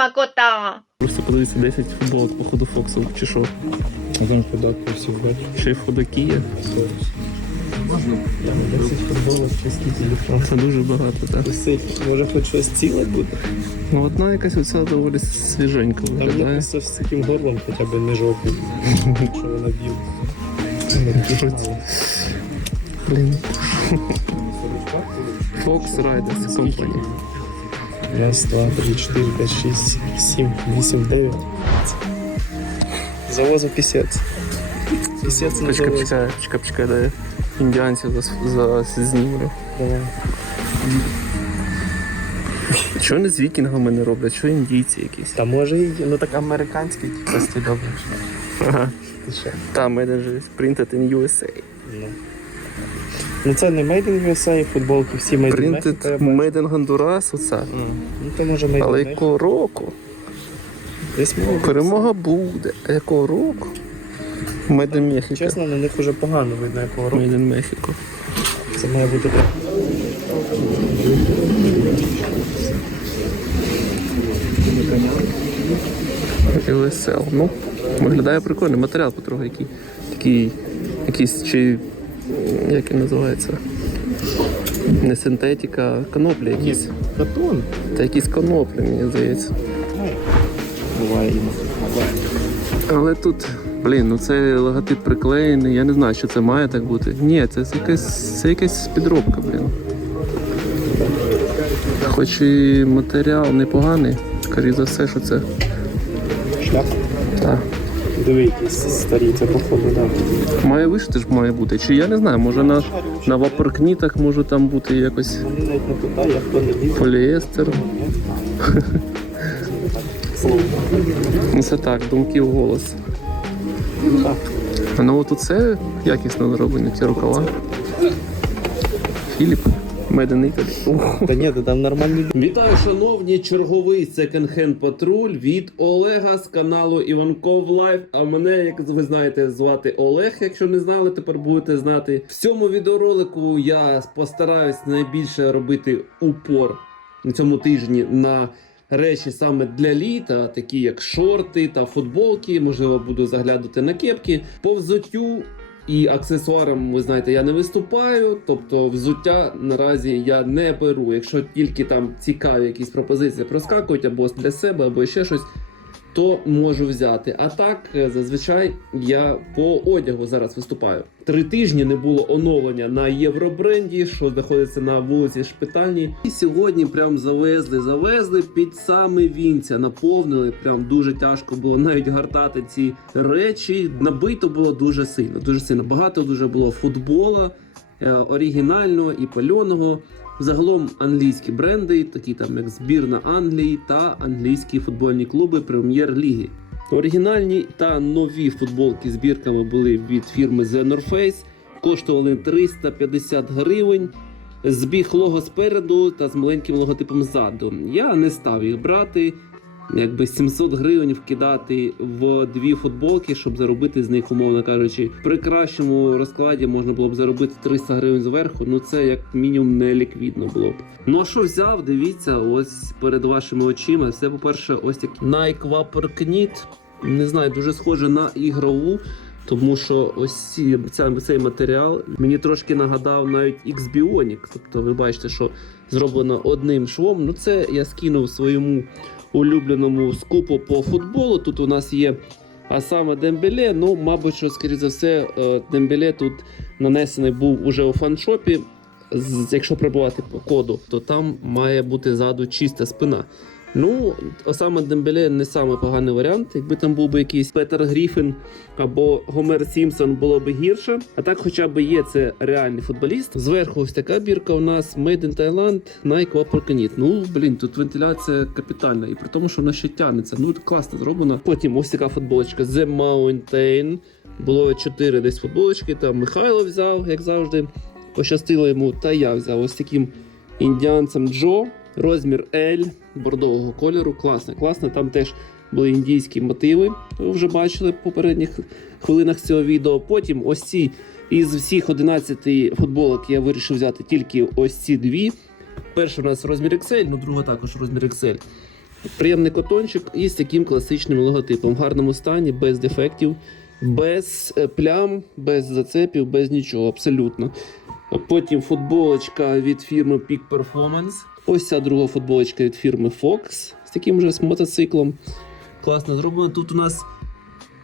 смакота! Просто подивіться 10 футболок по ходу Фоксу, чи що. А там податку всі бачиш. Ще й є. Можна? 10 футболок чеський телефон. Це дуже багато, так. Може хоч щось ціле буде? Ну одна якась оця доволі свіженька Там виглядає. написано з таким горлом хоча б не жопу. Що вона б'є. Блін. Fox Riders Company. Раз, два, три, чотири, п'ять, шість, сім, вісім, дев'ять. Завозу пісець. Пісець на завозу. почекай, почекай, почекай, дай індіанців за, за знімлю. Давай. Чого не з вікінгами не роблять? Чого індійці якісь? Та може і ну так американський типу стильовий. Ага. Ти що? Там мене же printed in USA. Ну. Ну це не Made in USA, футболки всі Made in Mexico. made in Honduras, оце. Ну, Ну то може Made Але in Mexico. якого року? Десь може бути. Перемога буде. А якого року? Made in Mexico. Чесно, на них вже погано видно, якого року. Made in Mexico. Це має бути так. LSL. Ну, виглядає прикольно. Матеріал потрохи який. Такий якийсь чи м, як він називається? Не синтетика, а коноплі якісь. Катон. Та якісь коноплі, мені здається. Буває. Але тут, блін, ну це логотип приклеєний, я не знаю, що це має так бути. Ні, це якась, це якась підробка, блін. Хоч і матеріал непоганий, скоріше за все, що це. Шлях. Диви, якісь старі, це походу, так. Має вишити ж має бути. Чи я не знаю, може на, на вапоркнітах може там бути якось поліестер. Ну це так, думки в голос. Ну от це якісно зроблені ці рукава. Філіп. Italy. Ух. Та ні, та там нормальні Вітаю, шановні, черговий секонд-хенд патруль від Олега з каналу Іванков Лайф. А мене, як ви знаєте, звати Олег. Якщо не знали, тепер будете знати. В цьому відеоролику я постараюсь найбільше робити упор на цьому тижні на речі саме для літа, такі як шорти та футболки. Можливо, буду заглядати на кепки. По взуттю і аксесуарам, ви знаєте, я не виступаю, тобто взуття наразі я не беру. Якщо тільки там цікаві якісь пропозиції проскакують або для себе, або ще щось, то можу взяти. А так, е, зазвичай я по одягу зараз виступаю. Три тижні не було оновлення на євробренді, що знаходиться на вулиці Шпитальній. І сьогодні прям завезли, завезли під саме вінця, наповнили. Прям дуже тяжко було навіть гартати ці речі. Набито було дуже сильно. Дуже сильно багато дуже було футбола е, оригінального і пальоного. Загалом англійські бренди, такі там як збірна Англії та англійські футбольні клуби прем'єр-ліги. Оригінальні та нові футболки збірками були від фірми The North Face, коштували 350 гривень. Збіг лого спереду та з маленьким логотипом ззаду. Я не став їх брати. Якби 700 гривень вкидати в дві футболки, щоб заробити з них, умовно кажучи, при кращому розкладі можна було б заробити 300 гривень зверху. Ну це як мінімум не ліквідно було б. Ну а що взяв? Дивіться, ось перед вашими очима. Все, по-перше, ось такий Nike Vapor Knit. Не знаю, дуже схоже на ігрову. Тому що ось ця, цей матеріал мені трошки нагадав навіть X Bionic. Тобто ви бачите, що зроблено одним швом. Ну це я скинув своєму улюбленому скупу по футболу. Тут у нас є а саме Дембеле. Ну, мабуть, що, скоріше за все, е, Дембеле тут нанесений був уже у фаншопі. Якщо прибувати по коду, то там має бути ззаду чиста спина. Ну, саме Дембеле не самий поганий варіант. Якби там був би якийсь Петер Гріфін або Гомер Сімпсон, було б гірше. А так, хоча б є це реальний футболіст. Зверху ось така бірка у нас Made in Thailand, Nike Vapor Knit. Ну, блін, тут вентиляція капітальна. І при тому, що вона ще тягнеться. Ну, класно зроблено. Потім ось така футболочка The Mountain. Було 4 десь футболочки. Там Михайло взяв, як завжди. Пощастило йому, та я взяв ось таким індіанцем Джо. Розмір L бордового кольору. Класно, класно. Там теж були індійські мотиви. Ви вже бачили в попередніх хвилинах цього відео. Потім ось ці із всіх 11 футболок я вирішив взяти тільки ось ці дві. Перша у нас розмір XL, ну друга також розмір XL. Приємний котончик із таким класичним логотипом. В гарному стані, без дефектів, без е, плям, без зацепів, без нічого, абсолютно. Потім футболочка від фірми Peak Performance. Ось ця друга футболочка від фірми Fox з таким же з мотоциклом. Класно зроблено. Тут у нас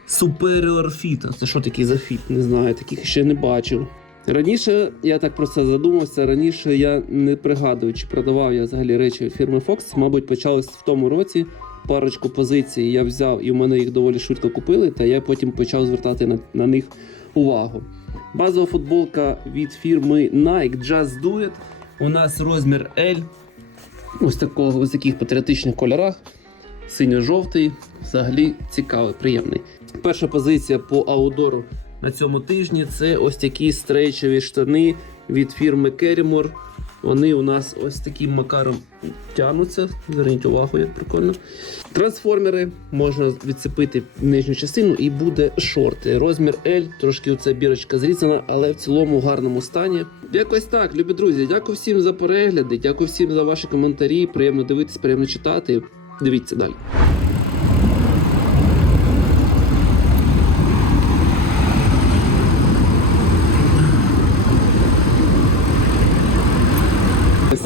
Superior Fit. Це що такий за фіт? Не знаю, таких ще не бачив. Раніше я так про це задумався. Раніше я не пригадую, чи продавав я взагалі речі від фірми Fox. Мабуть, почалось в тому році. Парочку позицій я взяв, і в мене їх доволі швидко купили, та я потім почав звертати на, на них увагу. Базова футболка від фірми Nike Just Do It. У нас розмір L. Ось такого ось таких патріотичних кольорах. Синьо-жовтий, взагалі цікавий, приємний. Перша позиція по аудору на цьому тижні це ось такі стрейчові штани від фірми Керімор. Вони у нас ось таким макаром тягнуться. Зверніть увагу, як прикольно. Трансформери можна відцепити нижню частину і буде шорти. Розмір L, трошки оця бірочка зрізана, але в цілому в гарному стані. Якось так, любі друзі. Дякую всім за перегляди, дякую всім за ваші коментарі. Приємно дивитись, приємно читати. Дивіться далі.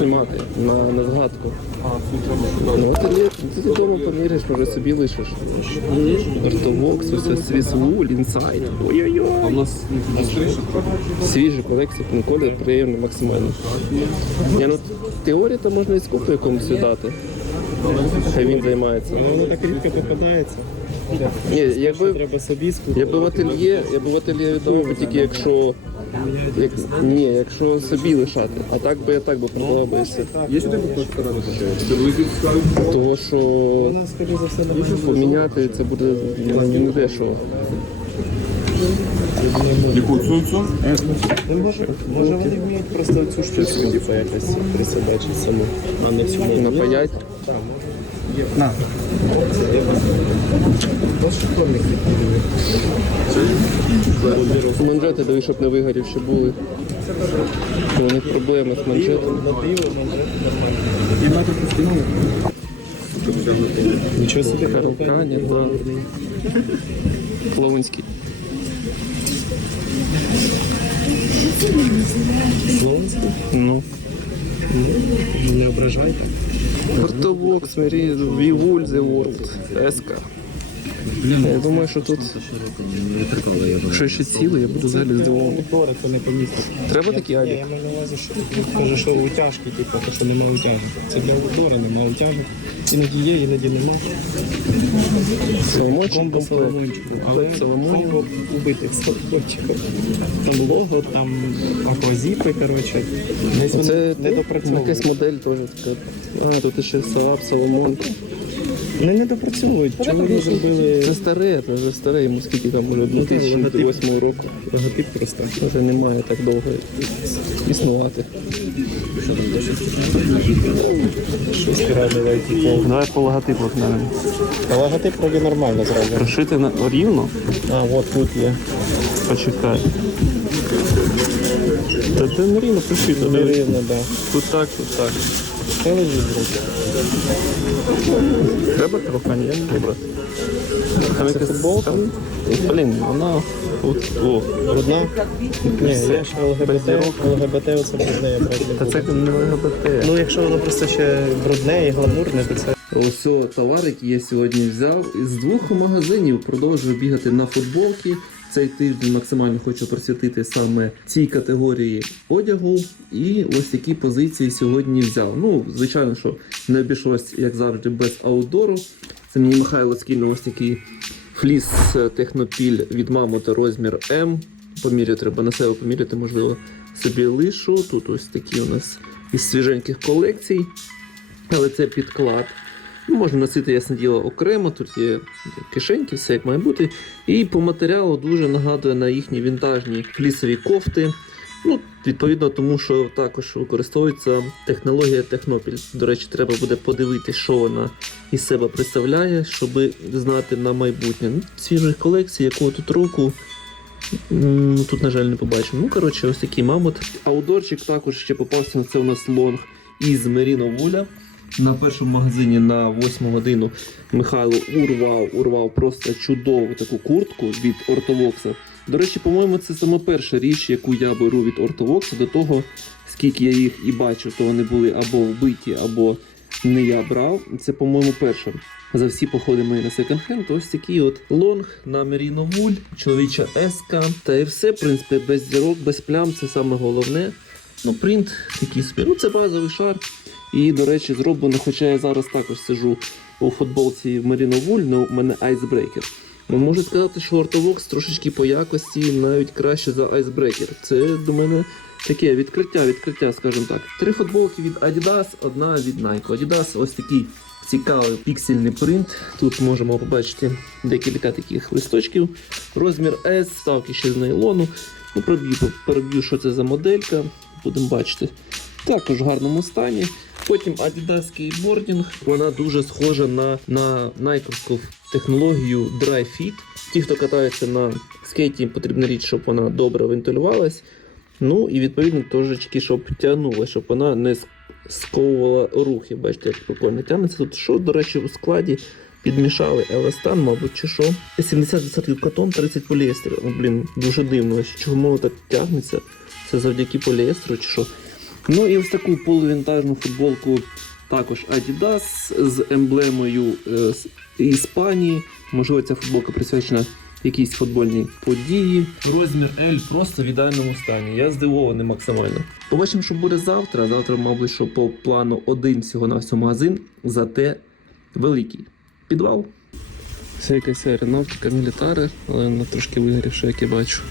Знімати на, на згадку. Ну, от є, ти додому поміряєш, може собі лишиш. Ортовокс, ось Свіс Вуль, Інсайд. Ой-ой-ой. А у нас свіжі колекції, ну, колір приємно максимально. Я, ну, теорії то можна і скупу якомусь віддати. Хай він займається. Воно так рідко попадається. Ні, якби, Треба собі скупити. я би в ательє, я би в ательє би тільки якщо. Як, ні, якщо собі лишати. А так би я так би продавав би. Є сюди просто Того що поміняти це буде не дешево. Яку цю цю? Може, може вони вміють просто цю штуку типу, якось присідати саму, а не всю ноги. Напаять. Манжети дивись, щоб не вигорів ще були. У них проблеми з манжетами. Нічого собі Ткані, да. Клоунський. Словенський? Ну. Не ображайте. Ортовокс, смотри, Вивуль The World, Еска. Я думаю, що тут, що ще цілий, я буду взагалі здивований. Це не помістить. Треба такі аді? я маю на увазі, що каже, що утяжки, типу, що немає утяжок. Це для Аудора немає утяжок. Іноді є, іноді нема. Соломончик соломончику. Але Соломон. убитих соломончиків. Там лого, там аквазіпи, коротше. Десь вони Це не допрацьовують. якась модель теж така. А, тут ще Салап, Соломон. Вони не допрацьовують. Чому вони зробили Це старе, це вже старе, йому скільки там може 2008 року. логотип просто? Вже немає так довго існувати. Щось реально типу. Давай по логотипу глянемо. А логотип вроді нормально зроблений. Прошити на рівно? А, от тут є. Почекай. Та це не рівно прошито. Не рівно, да. Тут так, тут так. Це лежить. Треба трохи, ні, я не добре. Там якась футболка? Блін, вона. От, о. Брудна? Ні, я ж ЛГБТ, ЛГБТ оце брудне, я брати не Та буду. це не ЛГБТ. Ну, якщо воно просто ще брудне і гламурне, то це Ось товар, який я сьогодні взяв із двох магазинів. Продовжую бігати на футболки. Цей тиждень максимально хочу присвятити саме цій категорії одягу. І ось такі позиції сьогодні взяв. Ну, звичайно, що не обійшлось, як завжди, без аутдору. Це мені Михайло скинув ось такий фліс е, технопіль від мамота розмір М. Поміряти треба на себе поміряти, можливо, собі лишу. Тут ось такі у нас із свіженьких колекцій. Але це підклад. Ну, можна носити, ясне діло, окремо, тут є кишеньки, все як має бути. І по матеріалу дуже нагадує на їхні вінтажні флісові кофти. Ну, відповідно, тому що також використовується технологія Технопіль. До речі, треба буде подивитися, що вона із себе представляє, щоб знати на майбутнє. Ну, свіжих колекцій, якого тут року. Тут, на жаль, не побачимо. Ну, коротше, ось такий мамут. Аудорчик також ще попався. на Це у нас лонг із Меріно Вуля. На першому магазині на 8 годину Михайло урвав, урвав просто чудову таку куртку від Ортовокса. До речі, по-моєму, це саме перша річ, яку я беру від Ортовокса. До того, скільки я їх і бачив, то вони були або вбиті, або не я брав. Це, по-моєму, перше. За всі походи мої на секонд-хенд, ось такий от лонг на Merino Wool, чоловіча еска. Та і все, в принципі, без зірок, без плям, це саме головне. Ну, принт такий собі. Ну, це базовий шар. І, до речі, зроблено, хоча я зараз також сижу у футболці Merino Wool, у мене Icebreaker. Ну, можу сказати, що Ortovox трошечки по якості навіть краще за Icebreaker. Це до мене таке відкриття, відкриття, скажімо так. Три футболки від Adidas, одна від Nike. Adidas ось такий цікавий піксельний принт. Тут можемо побачити декілька таких листочків. Розмір S, ставки ще з нейлону. Ну, проб'ю, що це за моделька. Будемо бачити. Також в гарному стані. Потім Adidas Skateboarding. Вона дуже схожа на, на найковську технологію Dry Fit. Ті, хто катається на скейті, потрібна річ, щоб вона добре вентилювалась. Ну і відповідно трошечки, щоб тягнула, щоб вона не сковувала рухи. Бачите, як прикольно тягнеться. Тут що, до речі, у складі підмішали еластан, мабуть, чи що. 70% катон, 30 поліестер. Ну, блін, дуже дивно. Чому воно так тягнеться? Це завдяки поліестеру чи що. Ну і ось таку полувінтажну футболку також Adidas з емблемою е, Іспанії. Можливо, ця футболка присвячена якійсь футбольній події. Розмір L просто в ідеальному стані. Я здивований максимально. Побачимо, що буде завтра. Завтра, мабуть, що по плану один всього на всього магазин, зате великий. Підвал. Це якась аеронавтика, мілітари, але вона трошки вигорівша, як я бачу.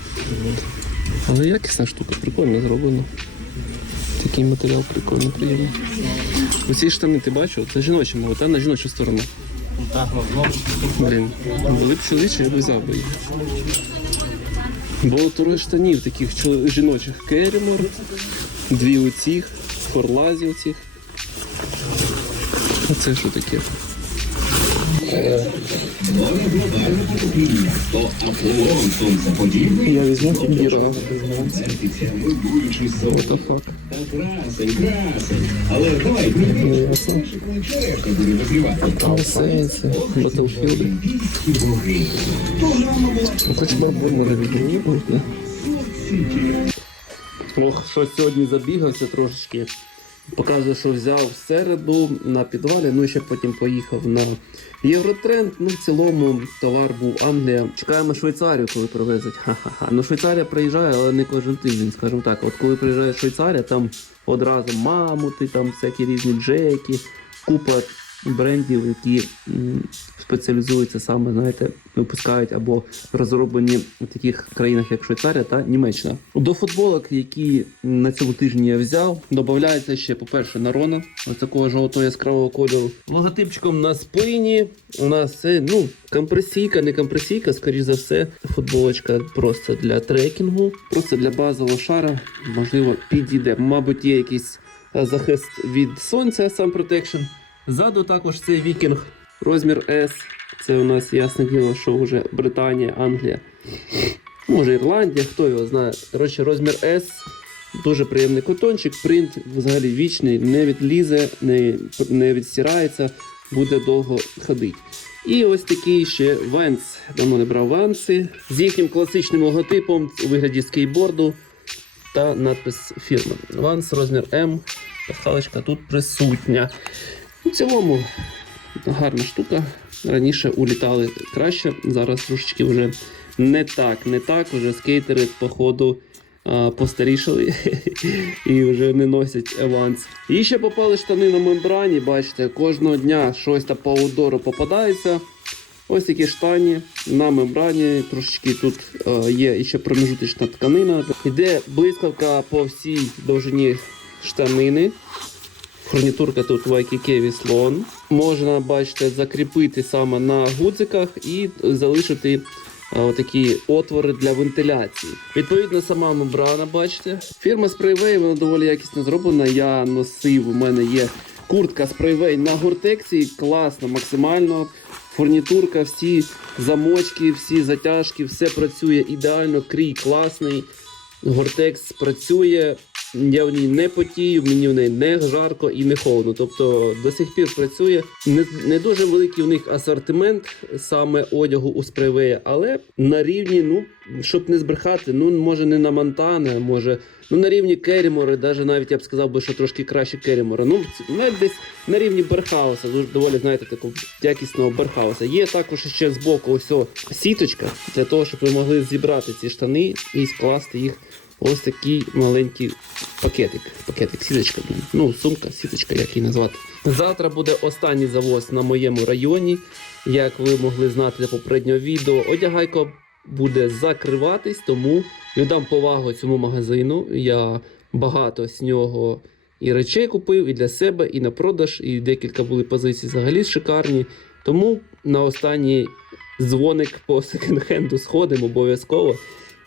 Але якісна штука, прикольно зроблено. Такий матеріал прикольно, приємний. Оці штани ти бачив? Це жіночі, мабуть, та на жіночу сторону. Блін, були б чоловічі, я б взяв би їх. Було троє штанів таких жіночих керімор, дві оцих, форлазі оцих. А це що таке? Я візьму фігіру. What? Сенсі, Battlefield. Ну, Хоч бабу не відмінити. Ох, що сьогодні забігався трошечки. Показує, що взяв в середу на підвалі, ну і ще потім поїхав на Євротренд. Ну, в цілому товар був Англія. Чекаємо Швейцарію, коли привезуть. Ха-ха-ха. Ну, Швейцарія приїжджає, але не кожен тиждень, скажімо так. От коли приїжджає Швейцарія, там одразу мамути, там всякі різні джеки, купа брендів, які спеціалізуються саме, знаєте, випускають або розроблені в таких країнах, як Швейцарія та Німеччина. До футболок, які на цьому тижні я взяв, додається ще, по-перше, нарона, ось такого жовтого яскравого кольору. Логотипчиком на спині у нас це ну, компресійка, не компресійка, скоріш за все, футболочка просто для трекінгу, просто для базового шара, можливо, підійде. Мабуть, є якийсь е, захист від сонця, Sun Protection. Ззаду також це вікінг, розмір S. Це у нас ясне діло, що вже Британія, Англія. Може Ірландія, хто його знає. Коротше, розмір S. Дуже приємний котончик, принт взагалі вічний, не відлізе, не, не відстирається, буде довго ходити. І ось такий ще Венс. Давно не брав Венси з їхнім класичним логотипом у вигляді скейтборду та надпис фірми. Ванс розмір М. Пасхалочка тут присутня. У цілому гарна штука. Раніше улітали краще, зараз трошечки вже не так, не так. Вже скейтери, походу, постарішали і вже не носять аванс. І ще попали штани на мембрані. Бачите, кожного дня щось та по аудору попадається. Ось такі штані на мембрані. Трошечки тут є ще промежуточна тканина. Йде блискавка по всій довжині штанини. Фурнітурка тут YKK Віслон. Можна, бачите, закріпити саме на гудзиках і залишити а, отакі отвори для вентиляції. Відповідно, сама мембрана, бачите. Фірма Sprayway, вона доволі якісно зроблена. Я носив, у мене є куртка Sprayway на гортексі, класно, максимально. Фурнітурка, всі замочки, всі затяжки, все працює ідеально, крій класний. Гортекс працює, Я в ній не потію, мені в неї не жарко і не холодно. Тобто до сих пір працює. Не, не дуже великий у них асортимент саме одягу у спрейвея, але на рівні, ну, щоб не збрехати, ну може не на Монтана, може. Ну, на рівні Керімори, навіть навіть я б сказав би, що трошки краще Керімора. Ну, навіть десь на рівні Берхауса, доволі, знаєте, такого якісного Берхауса. Є також ще збоку ось сіточка для того, щоб ви могли зібрати ці штани і скласти їх ось такий маленький пакетик. Пакетик, сіточка, ну, сумка, сіточка, як її назвати. Завтра буде останній завоз на моєму районі. Як ви могли знати для попереднього відео, одягайко буде закриватись, тому віддам повагу цьому магазину. Я багато з нього і речей купив, і для себе, і на продаж, і декілька були позицій взагалі шикарні. Тому на останній дзвоник по секонд-хенду сходимо обов'язково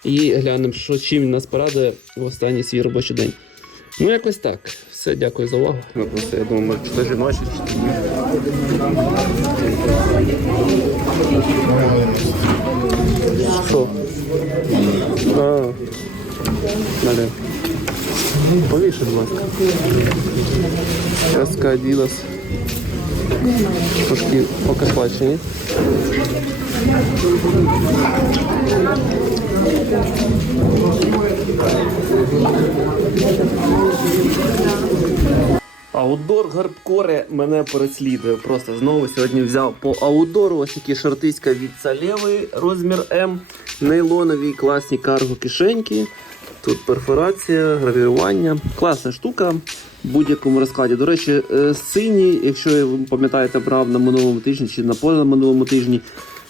і глянемо, що чим нас порадує в останній свій робочий день. Ну, якось так. Все, дякую за увагу. Ну, просто я думаю, може, чи жіночі, чи то Що? А, далі. Повіше, будь ласка. Казка Adidas. Трошки покослачені. Аудор Гарбкоре мене переслідує. Просто знову сьогодні взяв по аудору ось такі шортиська від Салєви, розмір М, нейлонові класні карго кишеньки. Тут перфорація, гравірування. Класна штука в будь-якому розкладі. До речі, е, сині, якщо ви пам'ятаєте, брав на минулому тижні чи на позаминулому тижні,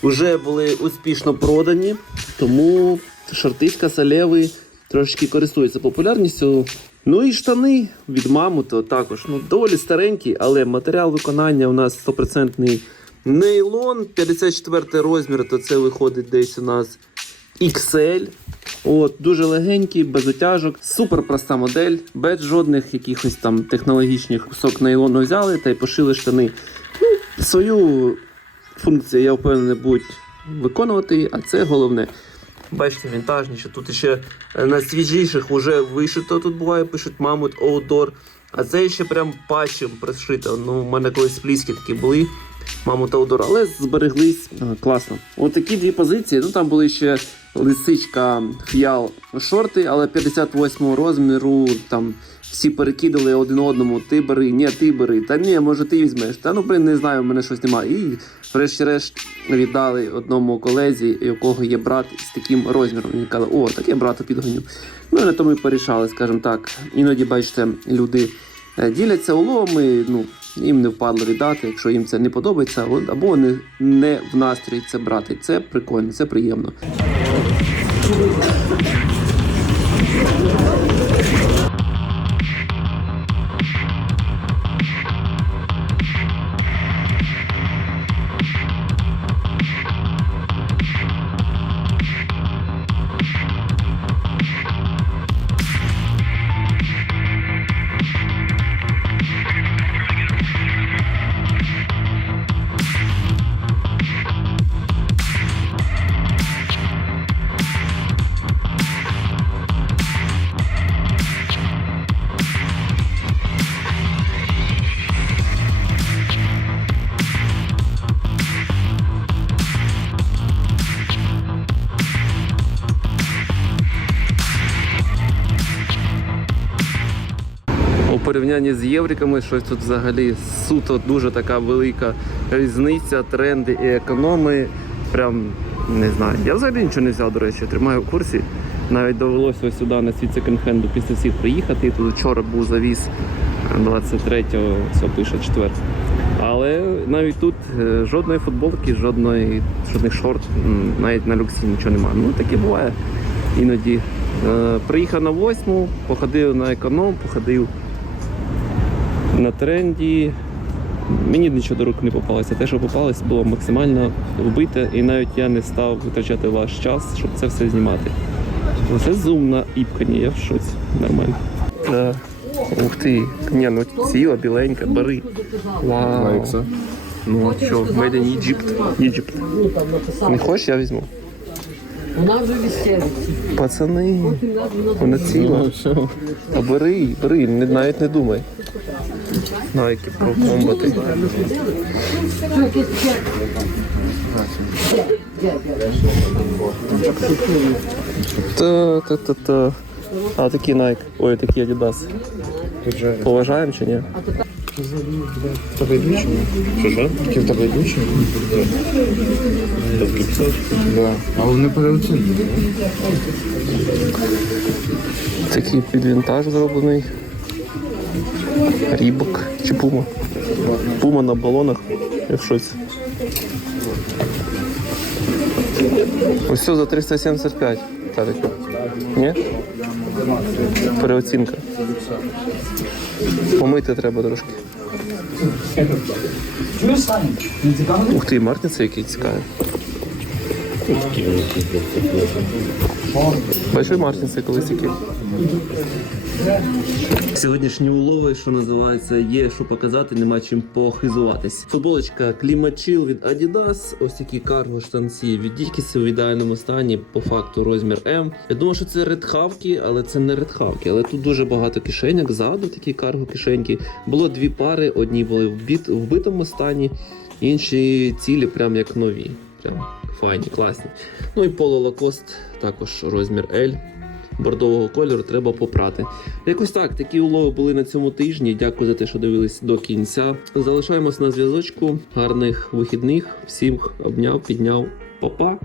вже були успішно продані. Тому шортиська Салєви трошки користується популярністю. Ну і штани від мамуто також. Ну, доволі старенькі, але матеріал виконання у нас 100% нейлон, 54 розмір, то це виходить десь у нас XL. От, дуже легенький, без отяжок, супер проста модель, без жодних якихось там технологічних кусок нейлону взяли та й пошили штани. Ну, свою функцію, я впевнений, будуть виконувати, а це головне. Бачите, вінтажні, що тут ще е, на свіжіших вже вишито. Тут буває, пишуть Мамут Outdoor. А це ще прям патчем пришито. Ну, у мене колись спліски такі були. Мамут Outdoor, але збереглись Е, класно. От дві позиції. Ну там були ще лисичка фіал шорти, але 58 розміру там. Всі перекидали один одному, ти бери, ні, ти бери, та ні, може ти візьмеш. Та ну блин, не знаю, в мене щось немає. І врешті-решт віддали одному колезі, у якого є брат з таким розміром. Він каже, о, так я брату підгоню. Ну і на тому і порішали, скажімо так. Іноді, бачите, люди е, діляться уловами, ну, їм не впадло віддати, якщо їм це не подобається, або вони не в настрій це брати. Це прикольно, це приємно. Порівнянні з євриками, щось тут взагалі суто дуже така велика різниця, тренди і економи. Прям не знаю. Я взагалі нічого не взяв, до речі, тримаю в курсі. Навіть довелося ось сюди на світ секонд-хенду після всіх приїхати. Тут вчора був завіз 23-го, це пише четвер. Але навіть тут е, жодної футболки, жодної, жодних шорт, навіть на люксі нічого немає. Ну таке буває іноді. Е, Приїхав на восьму, походив на економ, походив на тренді. Мені нічого до рук не попалося. Те, що попалось, було максимально вбите, і навіть я не став витрачати ваш час, щоб це все знімати. Це зум на іпкані, я в шоці. Нормально. Да. Ух ти. Ні, ну ціла, біленька, бери. Вау. Ну а що, Made in Egypt. Egypt. Не хочеш, я візьму. Вона вже в. Пацани, вона ціла. А бери, бери, навіть не думай. Найки про комбати. Що? Та, та, та, та. А такі Nike. Ой, такі Adidas. Поважаємо чи ні? Тебе йдучі? Що що? Такі в тебе йдучі? Да. А вони переоцінені. Такий під вінтаж зроблений. Рібок чи пума. Пума на балонах, як щось. Ось все за 375. Тарик. Ні? Переоцінка. Помити треба трошки. Ух ти, Мартінці який цікавий. Бачив Мартінці колись які? Сьогоднішні улови, що називається, є що показати, нема чим похизуватись. Футболочка Clima від Adidas, ось такі карго штанці від Dickies в ідеальному стані, по факту розмір М. Я думав, що це редхавки, але це не редхавки. Але тут дуже багато кишеньок, ззаду такі карго кишеньки. Було дві пари, одні були в біт- в битому стані, інші цілі, прям як нові. Прям файні, класні. Ну і поло Лакост, також розмір L бордового кольору треба попрати. Якось так, такі улови були на цьому тижні. Дякую за те, що дивились до кінця. Залишаємось на зв'язочку. Гарних вихідних. Всім обняв, підняв. Па-па!